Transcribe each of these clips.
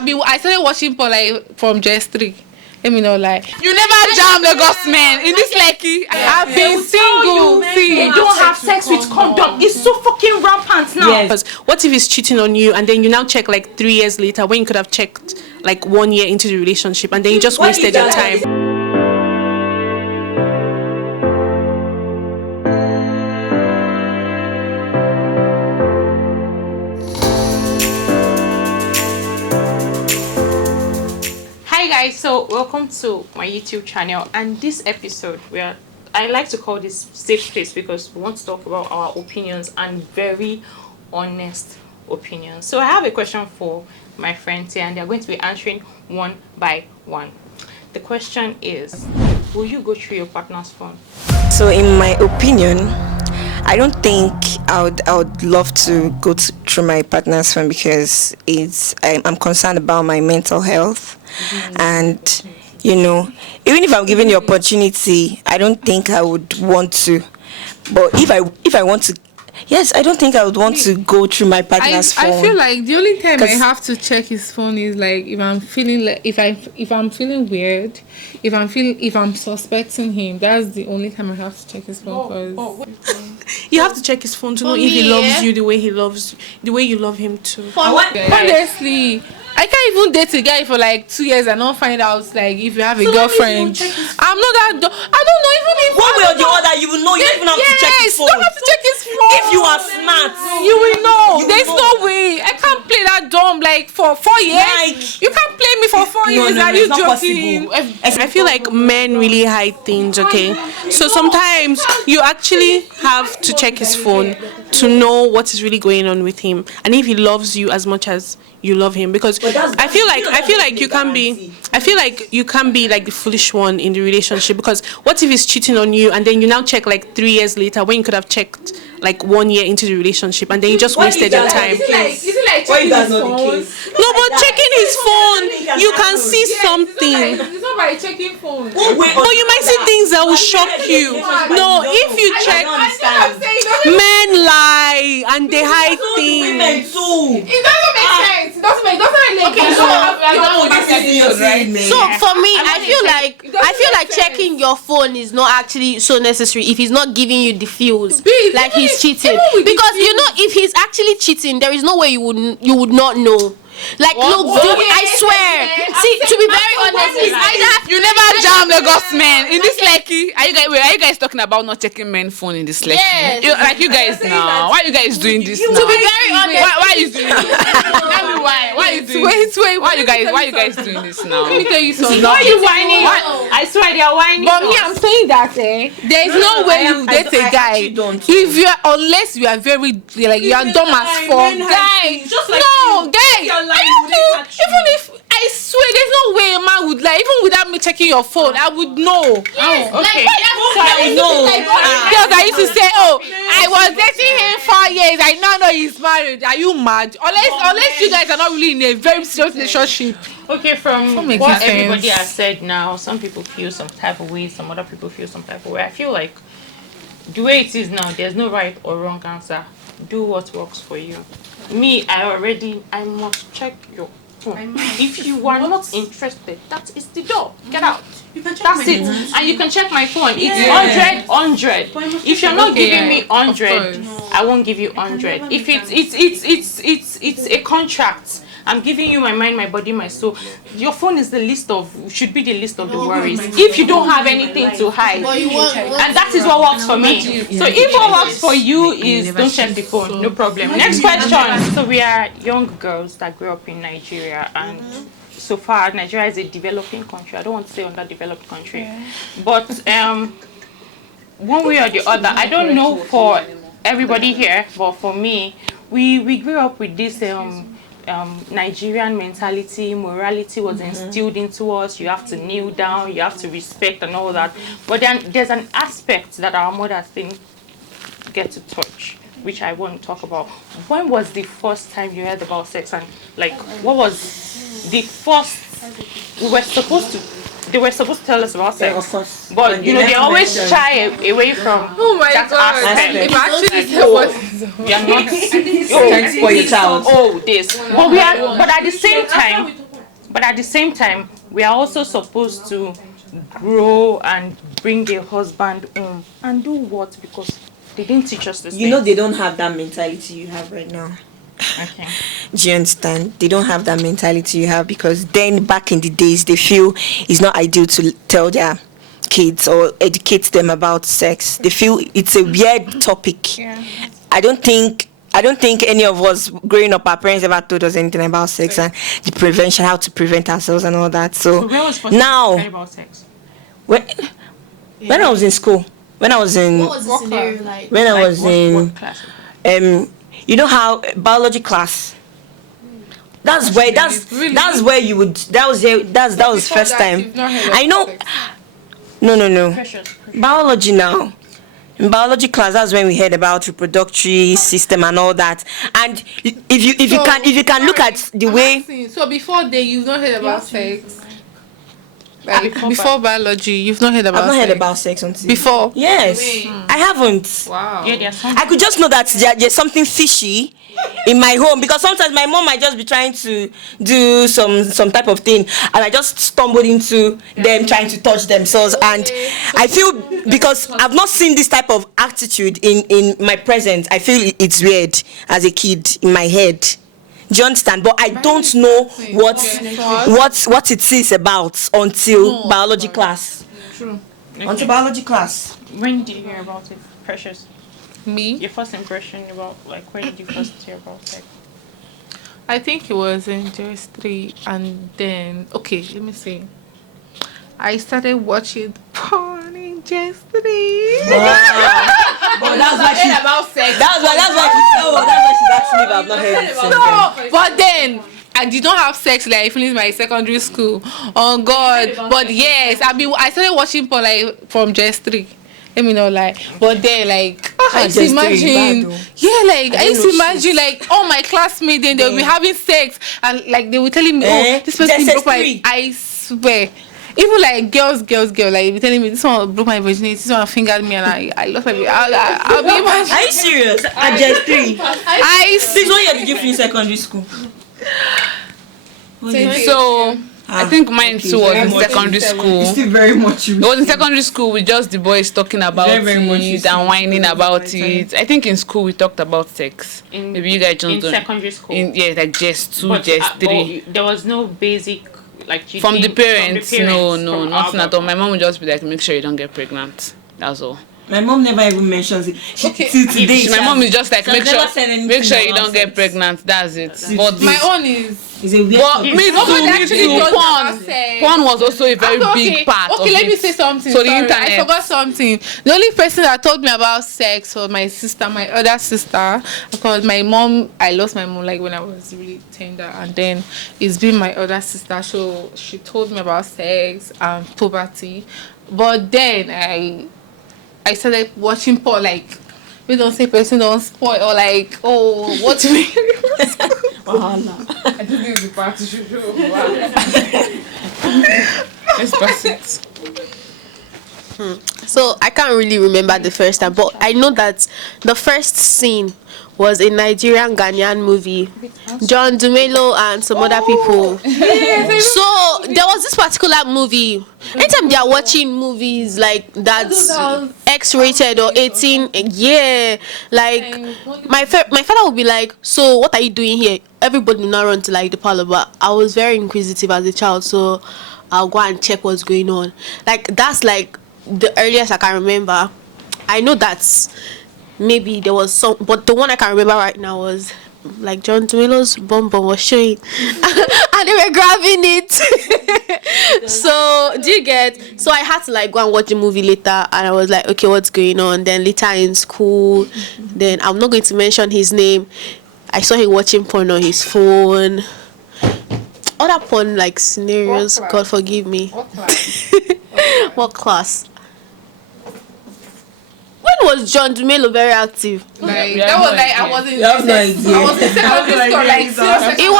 I started watching porn like from JSS3. Let me not lie. You never jam Lagos men in this Lekki. I've been single. They don't have sex with condom. It's so fucking rampant now. Yes. What if he's cheating on you and then you now check like 3 years later when you could have checked like 1 year into the relationship and then you just wasted your time? Hi guys, so welcome to my YouTube channel, and this episode where I like to call this safe place because we want to talk about our opinions and very honest opinions. So I have a question for my friends here and they're going to be answering one by one. The question is, will you go through your partner's phone? So in my opinion, I don't think I would love to go through my partner's phone because I'm concerned about my mental health. And you know, even if I'm given the opportunity, I don't think I would want to. But if I want to, yes, I don't think I would want to go through my partner's phone. I feel like the only time I have to check his phone is like if I'm feeling like if I'm feeling weird, if I'm suspecting him. That's the only time I have to check his phone. You have to check his phone to know if he loves you the way he loves you, the way you love him too. Honestly, I can't even date a guy for like 2 years and not find out like if you have a girlfriend. I'm not that. I don't know even if one way or the other, you will know. You don't even have to check his phone. You don't have to check his phone. If you are smart, you will know. There's no way. I can't play that dumb like for 4 years. Like, you can't play me for 4 years. Are you joking? I feel like men really hide things, okay? So sometimes you actually have to check his phone to know what is really going on with him and if he loves you as much as you love him, because I feel like you can be like the foolish one in the relationship, because what if he's cheating on you and then you now check like 3 years later when you could have checked like 1 year into the relationship and then you just wasted your time. Is it like checking his phone? No, but checking his phone, you can see something. It's not by checking phone. No, you might see things that will shock you. No, if you check, men lie and they hide things. It doesn't make sense. It doesn't make So for me, I feel like checking your phone is not actually so necessary if he's not giving you the feels like he's cheating. Because you know, if he's actually cheating, there is no way you would not know. Like, look, I swear. See, to be very honest, it's either you never jam Lagos men in this Lekki. Are you guys talking about not checking men's phone in this Lekki? Yes. You guys now. Why are you guys doing this now? To be very honest, why are you doing this? Tell me why. Why are you doing this? Wait. Why are you guys doing this now? Let me tell you something. Why are you whining? I swear they are whining. But me, I'm saying that there is no way you date a guy if you are, unless you are very like you are dumb as fuck, guy. No, guy. Even if I swear there's no way a man would lie, even without me checking your phone, I would know. Yes, okay. So I would know. Girls that used to say, "Oh, I was dating him 4 years. I now know he's married." Are you mad? Unless you guys are not really in a very serious relationship. Okay, from what everybody has said now, some people feel some type of way, some other people feel some type of way. I feel like the way it is now, there's no right or wrong answer. Do what works for you. Me, I must check your phone. If you are not interested, that is the door. Get out. That's it. And you can check my phone. It's 100. If you're not giving me 100, I won't give you 100. If it's a contract, I'm giving you my mind, my body, my soul. Your phone is should be the list of the worries. If you don't have anything to hide, and that is what works for me. So if what works for you is don't check the phone, no problem. Next question. So we are young girls that grew up in Nigeria, and so far Nigeria is a developing country. I don't want to say underdeveloped country, but one way or the other, I don't know for everybody here, but for me, we grew up with this Nigerian mentality, morality was instilled into us. You have to kneel down, you have to respect and all that. But then there's an aspect that our mothers didn't get to touch, which I want to talk about. When was the first time you heard about sex, and like what was the first? They were supposed to tell us about sex, of course. But you know they always shy away from that aspect. If actually said what we are not trying to spoil your child. Oh, this. But at the same time, But at the same time, we are also supposed to grow and bring a husband home. And do what? Because they didn't teach us this. You know they don't have that mentality you have right now. Okay. Do you understand? They don't have that mentality you have, because then back in the days they feel it's not ideal to tell their kids or educate them about sex. They feel it's a weird topic. Yeah. I don't think any of us growing up, our parents ever told us anything about sex and the prevention, how to prevent ourselves and all that. So where was now, about sex? when I was in school, when I was in, What was the scenario like? when I was in, what class? you know how biology class. That's where you would. That was first time. I know. No. Precious. Biology now. In biology class, that's when we heard about reproductive system and all that. And if you can look at the way. So before you've not heard about sex. Like before biology, you've not heard about. I've not sex. heard about sex until Before. Yes, I haven't. Wow. Yeah, there's some. I could just know that there's something fishy in my home, because sometimes my mom might just be trying to do some type of thing, and I just stumbled into them trying to touch themselves, and I feel, because I've not seen this type of attitude in my presence, I feel it's weird as a kid in my head. Do you understand? But I don't know what it is about until biology class. True. Until biology class. When did you hear about it, Precious? Me? Your first impression about, like, when did you first hear about sex? I think it was in JSS3, and then let me see. I started watching porn in JSS3. Wow. But that's why she's about sex. That's why she's asking me if I've not heard it since then. No, but then I did not have sex like I finished my secondary school. Oh God! But yes, I started watching porn like from JSS3. Let me know, like, but then, like, I used to imagine, I used to imagine, like, all my classmates, then they'll be having sex, and like they were telling me, this person broke my, I swear. Even like girls, like they be telling me this one broke my virginity, this one fingered me, and I lost my. I'll be imagining. Are you serious? At JSS3. Since what year did you finish secondary school? So I think mine too was in secondary school. It's still very much. It was in secondary school with just the boys talking about it and whining about it. I think in school we talked about sex. Maybe you guys don't. In secondary school. Like JSS2, JSS3. There was no basic, like, From the parents. No, nothing at all. My mom would just be like, make sure you don't get pregnant. That's all. My mom never even mentions it. Till today. My mom is just like, make sure you don't get pregnant. That's it. But my own is. It's a weird me too. Porn was also a very big part of it. Okay, let me say something. So the Sorry, internet. I forgot something. The only person that told me about sex was my sister, my other sister. Because my mom, I lost my mom like when I was really tender, and then it's been my other sister. So she told me about sex and puberty. But then I started watching porn, like, we don't say person don't spoil, or like, what do we I just need the part to show. let's pass it. So I can't really remember the first time, but I know that the first scene was a Nigerian Ghanaian movie. John Dumelo and some other people. So there was this particular movie. Anytime they are watching movies like that's X-rated or 18, like my father would be like, so what are you doing here? Everybody will not run to like the parlor, but I was very inquisitive as a child, so I'll go and check what's going on. Like that's like the earliest I can remember. I know that's maybe there was some, but the one I can remember right now was like John Dumelo's bum was showing and they were grabbing it. So do you get? So I had to like go and watch the movie later, and I was like, okay, what's going on? Then later in school, then I'm not going to mention his name, I saw him watching porn on his phone. Other porn like scenarios, God forgive me. What class? What class? When was John Dumelo very active? Like that was like I was in secondary school, like seriously. It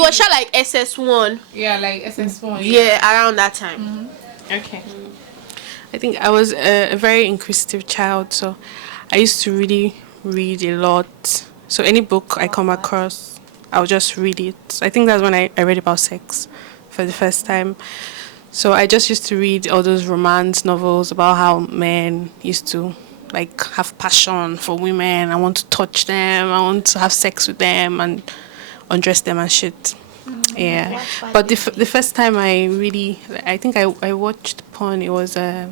was shot like SS1. Yeah, like SS1. Yeah, around that time. Mm-hmm. Okay. I think I was a very inquisitive child, so I used to really read a lot. So any book I come across, I'll just read it. I think that's when I read about sex for the first time. So I just used to read all those romance novels about how men used to like have passion for women. I want to touch them. I want to have sex with them and undress them and shit. Yeah. But the first time I think I watched porn, it was I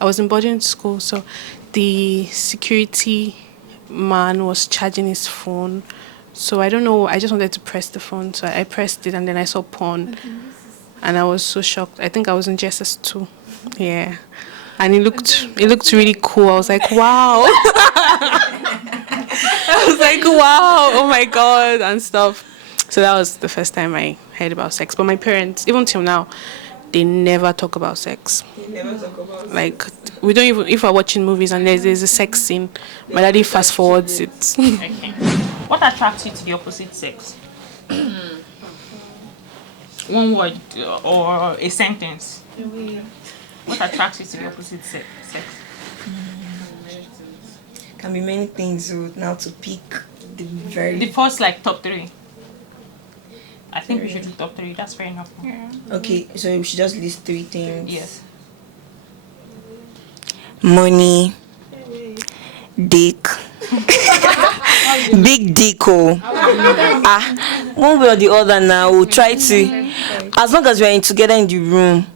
was in boarding school, so the security man was charging his phone. So I don't know, I just wanted to press the phone. So I pressed it and then I saw porn. And I was so shocked. I think I was in JSS3. Yeah. And it looked really cool. I was like, wow. I was like, wow, oh my God, and stuff. So that was the first time I heard about sex. But my parents, even till now, they never talk about sex. Like, we don't even, if we're watching movies and there's a sex scene, my daddy fast forwards it. Okay. What attracts you to the opposite sex? One word or a sentence. What attracts you to the opposite sex? Can be many things. So now to pick the first top 3. I think we should do top 3. That's fair enough. Yeah. Okay, so we should just list 3 things. Yes. Money, dick, big dick. One way or the other. Now we'll try to, as long as we're together in the room,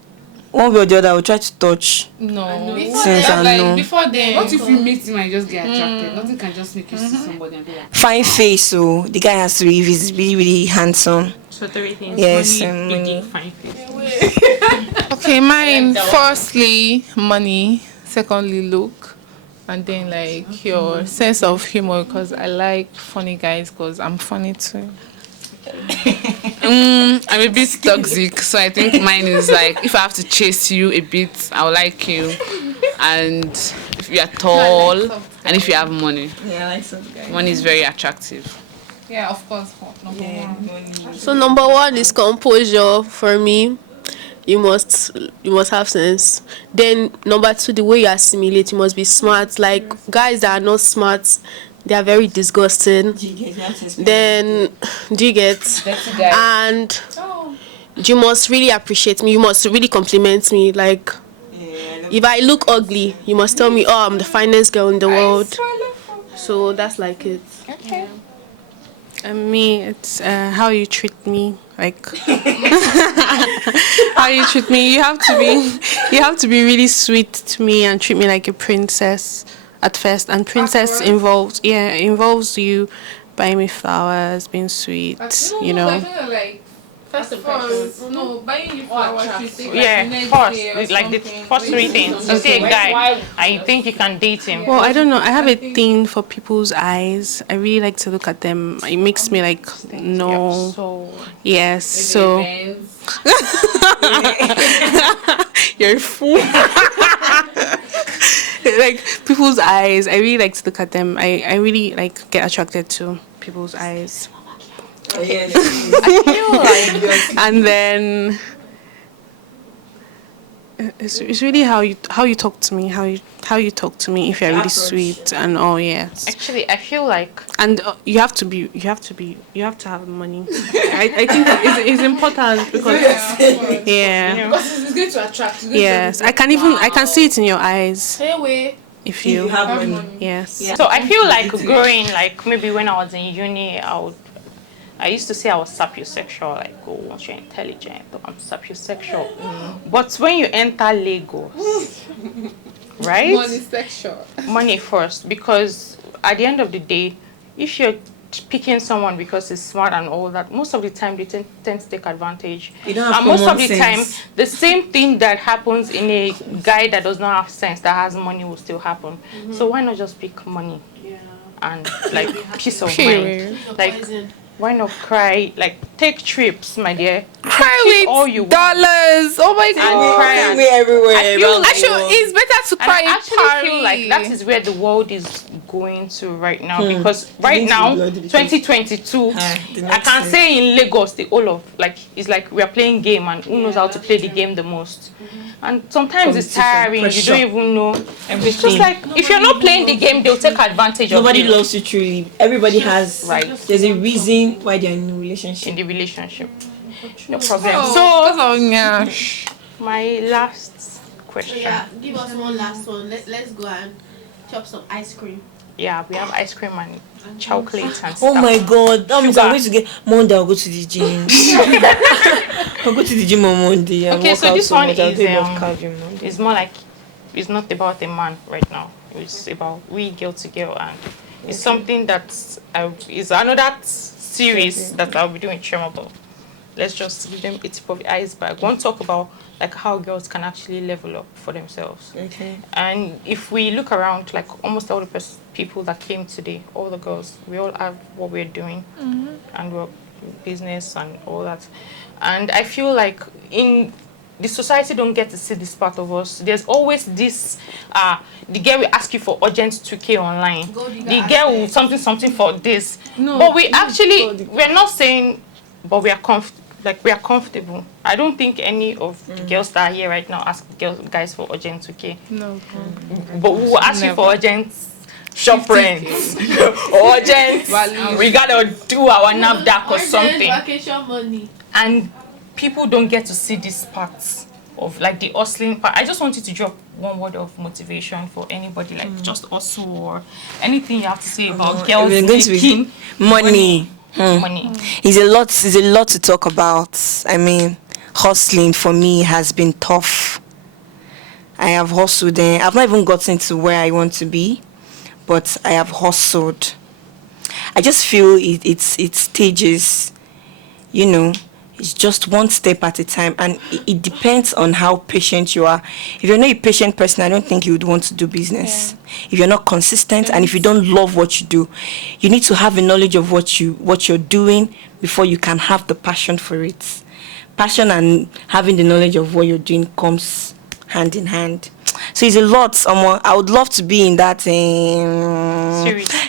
one way or the other, we'll try to touch. No. Since I know. Before then, what if you meet him and you just get attracted? Nothing can just make you see somebody and be like, Fine face, so the guy has to be, if he's really, really handsome. So 3 things. Yes, money, money. dick, fine face. Okay, mine, firstly, money. Secondly, look. And then, your sense of humor, because I like funny guys, because I'm funny too. I'm a bit toxic, so I think mine is if I have to chase you a bit, I'll like you. And if you are tall and if you have money. Yeah, I like soft guys. Money is very attractive. Yeah, of course. Number one. So number 1 is composure for me. You must have sense. Then number 2, the way you assimilate, you must be smart. Like guys that are not smart, they are very disgusting. Then do you get? And you must really appreciate me. You must really compliment me. Like if I look ugly, you must tell me, oh, I'm the finest girl in the world. So that's like it. Okay. Me, it's how you treat me. How you treat me. You have to be really sweet to me and treat me like a princess at first. And princess involves you buying me flowers, being sweet. You know. First impressions. No, buying you flowers. First, the first 3 things. You see a guy and you think you can date him. Well, I don't know. I have a thing for people's eyes. I really like to look at them. It makes me no. Yes. So. You're a fool. People's eyes. I really like to look at them. I really get attracted to people's eyes. Oh, yes. I feel and then it's really how you talk to me, how you talk to me. If you're really sweet and yes. Actually, I feel like and you have to have money. I think it's important because because it's going to attract. Yes, I can see it in your eyes. If you have money. Yes. So I feel like growing, maybe when I was in uni, I used to say I was sapiosexual, once you're intelligent, I'm sapiosexual. But when you enter Lagos, right? Money sexual. Money first, because at the end of the day, if you're picking someone because he's smart and all that, most of the time they tend to take advantage. You don't have and most of the sense. time, the same thing that happens in a guy that does not have sense, that has money, will still happen. So why not just pick money? And peace of mind. Why not cry? Take trips, my dear. Cry with all you dollars. Oh my God. And cry everywhere. I feel it's better to cry I actually feel like that is where the world is going to right now, because right now 2022 I can say in Lagos the whole of it's like we are playing game, and who knows how to play the game the most. And sometimes it's tiring, you don't even know everything. It's just like if you're not playing the game, they'll take advantage of you. Nobody loves you truly. Everybody has there's a reason why they're in a relationship. No problem. My last question. Yeah, give us one last one. Let's go and chop some ice cream. Yeah, we have ice cream and chocolate and stuff. Oh my god, that means I'm going to get Monday. I'll go to the gym. I'll go to the gym on Monday. Okay, so this one is it's more like, it's not about a man right now. It's about we girl to girl, and it's something that is another series that I'll be doing Chernobyl. Let's just give them a tip of the iceberg. One talk about like how girls can actually level up for themselves. Okay. And if we look around, like almost all the people that came today, all the girls, we all have what we're doing, and we're business and all that. And I feel like in the society don't get to see this part of us. There's always this, the girl will ask you for urgent 2K online. The girl will something for this. No, but we're not saying, but we are comfortable. I don't think any of the girls that are here right now ask guys for urgent 2K. No. But we will ask you for urgent shop rent, urgent. We gotta do our NAFDAC or something. Vacation money. And people don't get to see this part of like the hustling part. I just want you to drop one word of motivation for anybody, like just hustle or anything you have to say about girls making money. Money. It's a lot to talk about. I mean, hustling for me has been tough. I have hustled, and I've not even gotten to where I want to be, but I have hustled. I just feel it's stages, you know. It's just one step at a time, and it depends on how patient you are. If you're not a patient person, I don't think you would want to do business. Yeah. If you're not consistent, and if you don't love what you do, you need to have a knowledge of what you're doing before you can have the passion for it. Passion and having the knowledge of what you're doing comes hand in hand. So it's a lot. I would love to be in that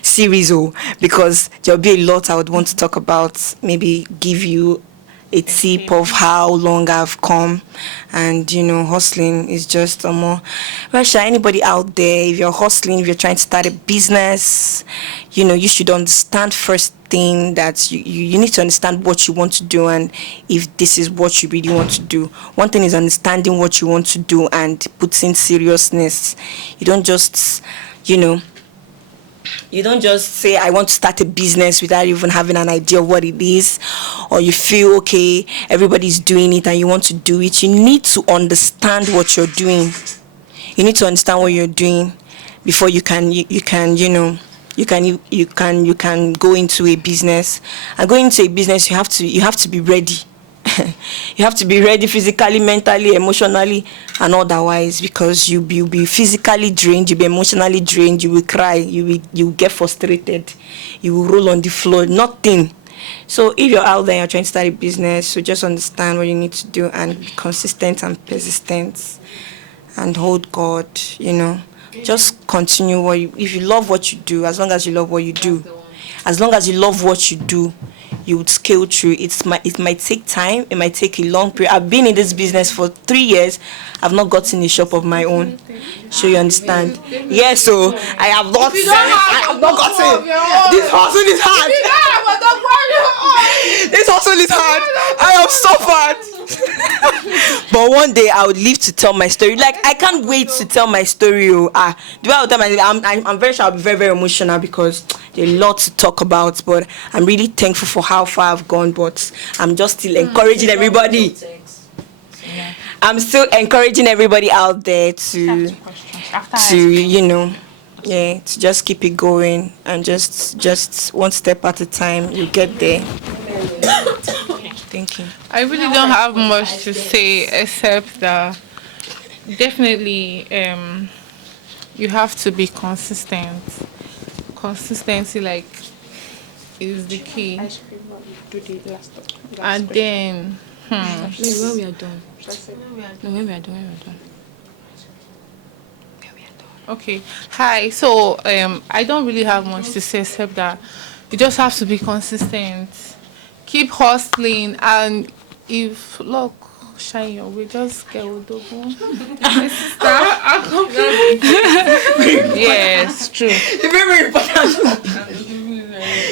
series, because there'll be a lot I would want to talk about. Maybe give you a tip of how long I've come, and hustling is just more. Russia, anybody out there, if you're hustling, if you're trying to start a business, you should understand first thing that you need to understand what you want to do, and if this is what you really want to do. One thing is understanding what you want to do and putting seriousness. You don't just say, I want to start a business without even having an idea of what it is, or you feel, okay, everybody's doing it and you want to do it. You need to understand what you're doing. You need to understand what you're doing before you can go into a business. And going into a business, you have to be ready. You have to be ready physically, mentally, emotionally, and otherwise, because you'll be physically drained, you'll be emotionally drained, you will cry, you will get frustrated, you will roll on the floor, nothing. So if you're out there and you're trying to start a business, so just understand what you need to do and be consistent and persistent and hold God, Just continue if you love what you do, as long as you love what you do. As long as you love what you do, you would scale through. It might take time. It might take a long period. I've been in this business for 3 years. I've not gotten a shop of my own. So you understand? Yes, so I have not. I have not gotten. This hustle is hard. This hustle is hard. I have suffered. But one day I would live to tell my story. Like, I can't wait to tell my story. I'm very sure I'll be very, very emotional, because there's a lot to talk about. But I'm really thankful for how far I've gone. But I'm just still encouraging everybody. I'm still encouraging everybody out there to just keep it going, and just one step at a time. You get there. Thank you. I really don't have much to say, except that definitely you have to be consistent. Consistency, is the key. And then Maybe when we are done. when we are done. Okay. Hi. So I don't really have much to say except that you just have to be consistent. Keep hustling, and if luck shine your way, just get Odogo. My sister, I'll come. Yes, true. It's very important.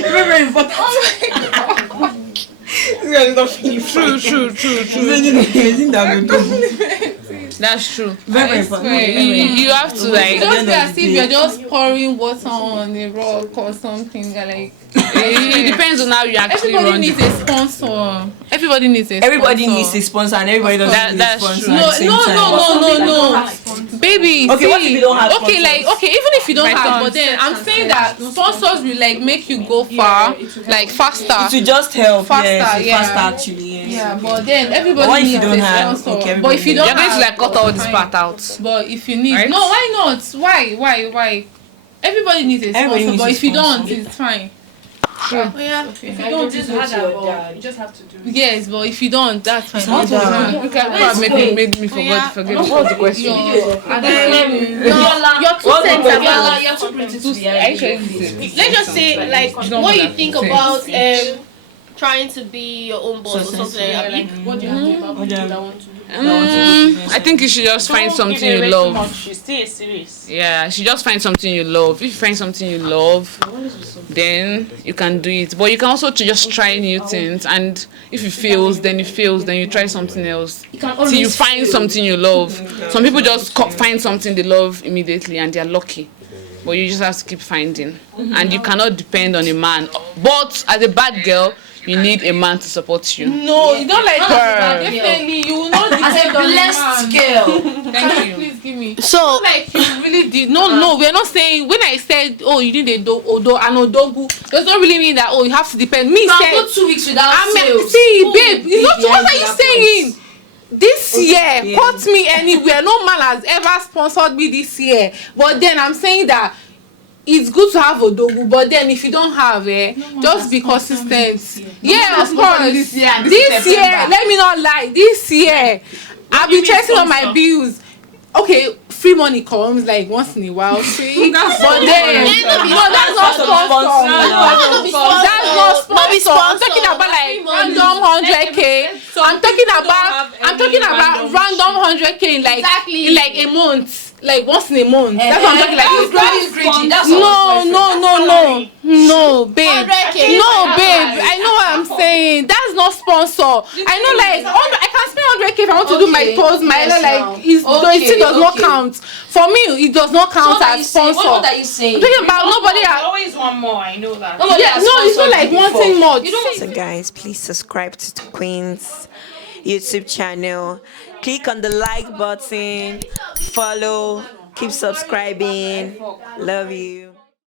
Very important. True. That's true. Very important. You have to like. Don't be as if you're just pouring water on a rock or something. Like It depends on how you actually everybody run. needs a sponsor. Everybody needs a sponsor. Everybody needs a sponsor, and everybody doesn't need a That's sponsor. true. at the same time. No. Baby, Okay, see, what if you don't have okay, like sponsors? okay, even if you don't My have, son. but then I'm saying that sponsors will like make you go far, like faster. It will just help. Faster, Yes, yeah. faster actually. Yes. Yeah, but then everybody What if needs you don't a have? sponsor. Okay, But if you don't You're going to have, like cut all this fine. part out. But if you need, Right? no, why not? Why? Everybody needs a Everybody sponsor, needs but a if you don't, sponsor. it's fine. Yeah. If you don't, it's hard. You just have to do it. Yes, but if you don't, that's fine. not hard. Okay, made me forget. What was the question? Your 2 cents about. You're too pretty to be Are you sure it's Let's just say like don't what you want think that. about trying to be your own boss or something like that. What do you think about people that want to do? I think you should just find something you love. She's still serious. Yeah, you should just find something you love. If you find something you love, then you can do it. But you can also just try new things, and if it fails, then you try something else till you find something you love. Some people just find something they love immediately and they're lucky. But you just have to keep finding, and you cannot depend on a man. But as a bad girl, you need a man to support you. No, you don't like her. Definitely, you will not depend on Blessed the man. girl. Thank you. Please give me. So Like you really did. No, we're not saying. When I said, oh, you need an odogu, does not really mean that. Oh, you have to depend. Me Can said. go 2 weeks without I mean, sales. see, babe, you know what are you that saying? This year, yeah. put me anywhere. No man has ever sponsored me this year. But then I'm saying that it's good to have odogu. But then if you don't have just be consistent. Yeah, of course. This year, let me not lie. This year, I've been chasing on my bills. Okay, free money comes like once in a while. Free, but then no, that's not sponsor. That's not sponsor. I'm talking about like random 100K. So I'm talking about random 100K in like a month. Like once in a month. That's what I'm talking like. No, babe. 100K. No, babe. I know what I'm saying. That's not sponsor. I know, like, I can spend 100K if I want to do my toes, my hair, like, it still does not count. For me, it does not count as sponsor. What are you saying? I'm talking about nobody. I always want more. I know that. Nobody Yeah, has no, it's not like sponsored wanting before. more. So guys, please subscribe to the Queen's YouTube channel. Click on the like button, follow, keep subscribing. Love you.